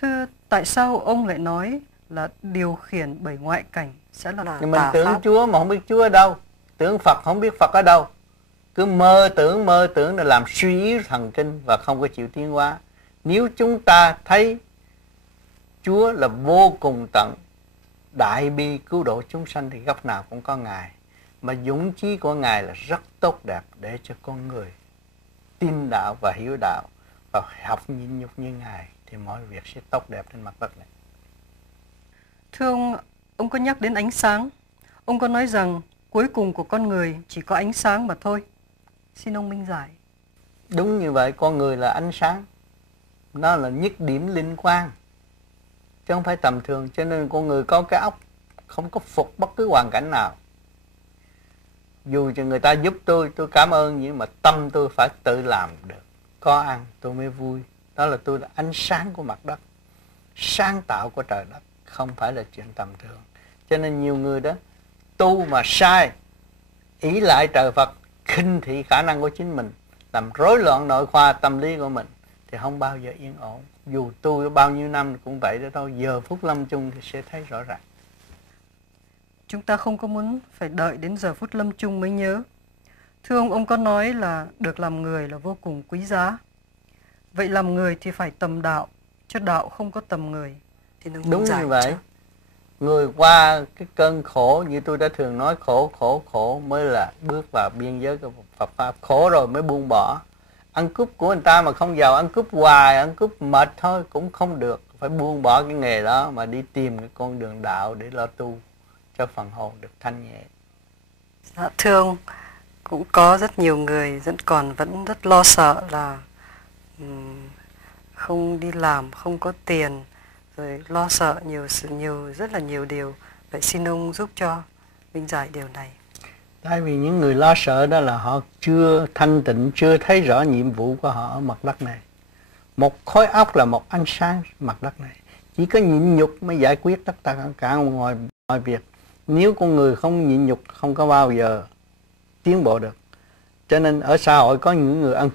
Thưa, tại sao ông lại nói là điều khiển bởi ngoại cảnh sẽ là Nhưng mình tà tưởng pháp? Chúa mà không biết Chúa ở đâu, tưởng Phật không biết Phật ở đâu, cứ mơ tưởng là làm suy yếu thần kinh và không có chịu tiến hóa. Nếu chúng ta thấy Chúa là vô cùng tận, đại bi cứu độ chúng sanh thì góc nào cũng có Ngài. Mà dũng chí của Ngài là rất tốt đẹp để cho con người tin đạo và hiểu đạo và học nhịn nhục như Ngài thì mọi việc sẽ tốt đẹp trên mặt đất này. Thưa ông có nhắc đến ánh sáng. Ông có nói rằng cuối cùng của con người chỉ có ánh sáng mà thôi. Xin ông minh giải. Đúng như vậy, con người là ánh sáng. Nó là nhất điểm linh quang, chứ không phải tầm thường. Cho nên con người có cái óc không có phục bất cứ hoàn cảnh nào. Dù cho người ta giúp tôi cảm ơn, nhưng mà tâm tôi phải tự làm được. Có ăn tôi mới vui. Đó là tôi là ánh sáng của mặt đất, sáng tạo của trời đất, không phải là chuyện tầm thường. Cho nên nhiều người đó tu mà sai, ỷ lại trời Phật, khinh thị khả năng của chính mình, làm rối loạn nội khoa tâm lý của mình thì không bao giờ yên ổn. Dù tu bao nhiêu năm cũng vậy đó thôi, giờ phút lâm chung thì sẽ thấy rõ ràng. Chúng ta không có muốn phải đợi đến giờ phút lâm chung mới nhớ. Thưa ông có nói là được làm người là vô cùng quý giá. Vậy làm người thì phải tầm đạo, chứ đạo không có tầm người. Thì đúng như vậy. Người qua cái cơn khổ, như tôi đã thường nói, khổ mới là bước vào biên giới của Phật Pháp. Khổ rồi mới buông bỏ. Ăn cướp của người ta mà không giàu, ăn cướp hoài, ăn cướp mệt thôi cũng không được. Phải buông bỏ cái nghề đó mà đi tìm cái con đường đạo để lo tu cho phần hồn được thanh nhẹ. Dạ, thưa ông, cũng có rất nhiều người vẫn rất lo sợ là không đi làm, không có tiền, rồi lo sợ rất là nhiều điều. Vậy xin ông giúp cho minh giải điều này. Tại vì những người lo sợ đó là họ chưa thanh tịnh, chưa thấy rõ nhiệm vụ của họ ở mặt đất này. Một khối óc là một ánh sáng mặt đất này. Chỉ có nhịn nhục mới giải quyết tất cả mọi việc. Nếu con người không nhịn nhục không có bao giờ tiến bộ được. Cho nên ở xã hội có những người ăn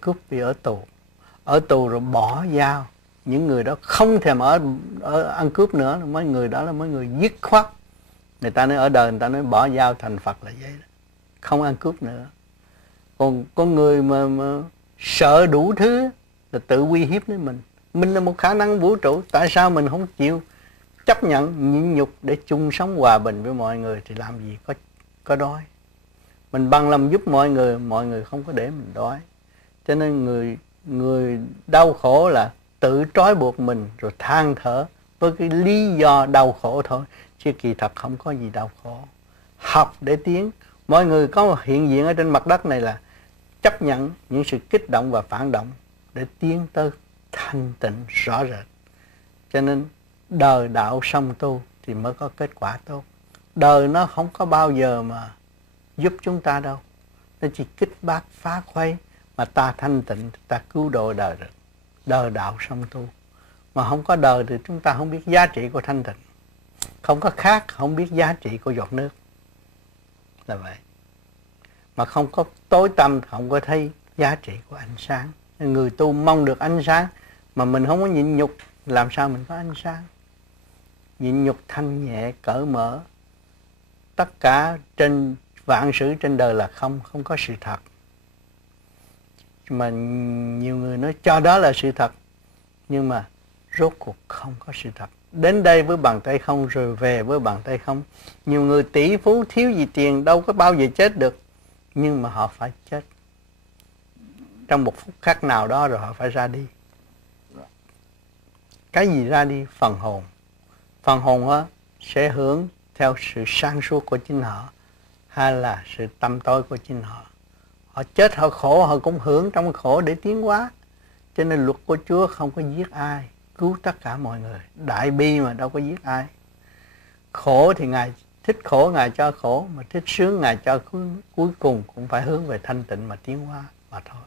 cướp vì ở tù rồi bỏ dao. Những người đó không thèm ở ăn cướp nữa, mấy người đó là mấy người dứt khoát. Người ta nói ở đời người ta nói bỏ dao thành Phật là vậy đó. Không ăn cướp nữa. Còn con người mà sợ đủ thứ là tự uy hiếp đến mình. Mình là một khả năng vũ trụ, tại sao mình không chịu chấp nhận nhịn nhục để chung sống hòa bình với mọi người thì làm gì có đói. Mình bằng lòng giúp mọi người không có để mình đói. Cho nên người đau khổ là tự trói buộc mình rồi than thở với cái lý do đau khổ thôi, chứ kỳ thật không có gì đau khổ. Học để tiến. Mọi người có một hiện diện ở trên mặt đất này là chấp nhận những sự kích động và phản động để tiến tới thanh tịnh rõ rệt. Cho nên đời đạo song tu thì mới có kết quả tốt. Đời nó không có bao giờ mà giúp chúng ta đâu. Nó chỉ kích bác phá khuấy. Mà ta thanh tịnh, ta cứu độ đời được. Đời đạo song tu. Mà không có đời thì chúng ta không biết giá trị của thanh tịnh. Không có khát, không biết giá trị của giọt nước. Là vậy. Mà không có tối tăm, không có thấy giá trị của ánh sáng. Người tu mong được ánh sáng, mà mình không có nhịn nhục, làm sao mình có ánh sáng? Nhịn nhục thanh nhẹ, cởi mở. Tất cả trên vạn sự trên đời là không có sự thật. Mà nhiều người nói cho đó là sự thật, nhưng mà rốt cuộc không có sự thật. Đến đây với bàn tay không rồi về với bàn tay không. Nhiều người tỷ phú thiếu gì tiền đâu có bao giờ chết được, nhưng mà họ phải chết trong một phút khắc nào đó rồi họ phải ra đi. Cái gì ra đi? Phần hồn. Phần hồn đó sẽ hưởng theo sự sáng suốt của chính họ hay là sự tâm tối của chính họ. Họ chết họ khổ, họ cũng hưởng trong khổ để tiến hóa. Cho nên luật của Chúa không có giết ai, cứu tất cả mọi người. Đại bi mà đâu có giết ai. Khổ thì Ngài thích khổ, Ngài cho khổ. Mà thích sướng, Ngài cho cuối cùng cũng phải hướng về thanh tịnh mà tiến hóa mà thôi.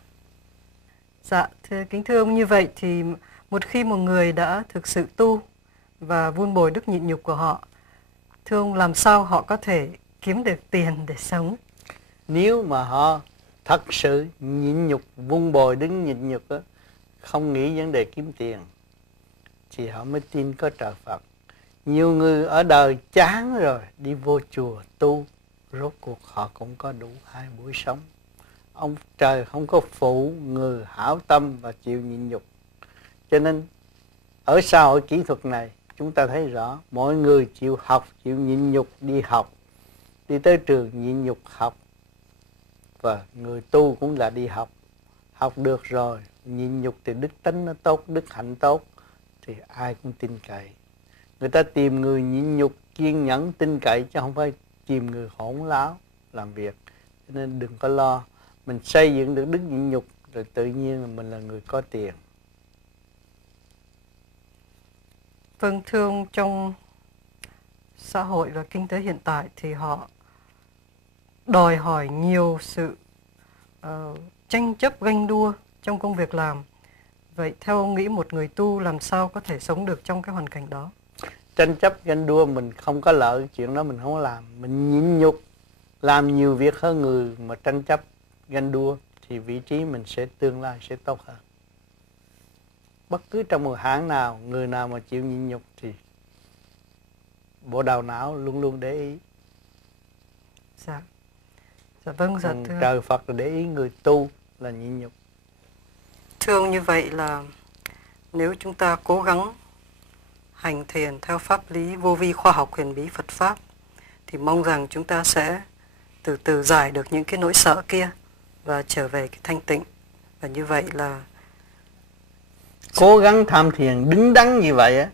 Dạ, kính thưa ông, như vậy thì một khi một người đã thực sự tu và vun bồi đức nhịn nhục của họ, thưa ông, làm sao họ có thể kiếm được tiền để sống? Nếu mà họ thật sự nhịn nhục, vun bồi đức nhịn nhục đó, không nghĩ vấn đề kiếm tiền. thì họ mới tin có trời Phật. Nhiều người ở đời chán rồi đi vô chùa tu, rốt cuộc họ cũng có đủ 2 buổi sống. Ông trời không có phụ người hảo tâm và chịu nhịn nhục. Cho nên ở xã hội kỹ thuật này chúng ta thấy rõ, mọi người chịu học, chịu nhịn nhục đi học, đi tới trường nhịn nhục học. Và người tu cũng là đi học. Học được rồi, nhịn nhục thì đức tính nó tốt, đức hạnh tốt, thì ai cũng tin cậy. Người ta tìm người nhịn nhục, kiên nhẫn, tin cậy, chứ không phải tìm người hỗn láo làm việc. Cho nên đừng có lo, mình xây dựng được đức nhịn nhục rồi tự nhiên là mình là người có tiền. Vâng, thưa ông, trong xã hội và kinh tế hiện tại thì họ đòi hỏi nhiều sự tranh chấp ganh đua trong công việc làm. Vậy theo ông nghĩ một người tu làm sao có thể sống được trong cái hoàn cảnh đó? Tranh chấp ganh đua mình không có lợi, chuyện đó mình không làm. Mình nhịn nhục, làm nhiều việc hơn người mà tranh chấp ganh đua thì vị trí mình sẽ tương lai sẽ tốt hơn. Bất cứ trong một hãng nào, người nào mà chịu nhịn nhục thì bộ đầu não luôn luôn để ý. Dạ. Dạ vâng, dạ thưa. Trời Phật là để ý người tu là nhịn nhục. Thưa ông, như vậy là nếu chúng ta cố gắng hành thiền theo pháp lý vô vi khoa học huyền bí Phật Pháp thì mong rằng chúng ta sẽ từ từ giải được những cái nỗi sợ kia và trở về cái thanh tịnh. Và như vậy là cố gắng tham thiền đứng đắn như vậy á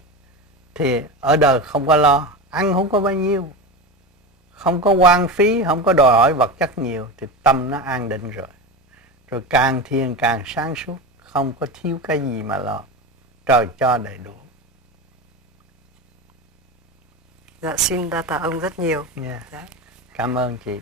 thì ở đời không có lo, ăn không có bao nhiêu, không có hoang phí, không có đòi hỏi vật chất nhiều thì tâm nó an định rồi. Rồi càng thiền càng sáng suốt, không có thiếu cái gì mà lo, trời cho đầy đủ. dạ xin đa tạ ông rất nhiều. Yeah. Dạ. Cảm ơn chị.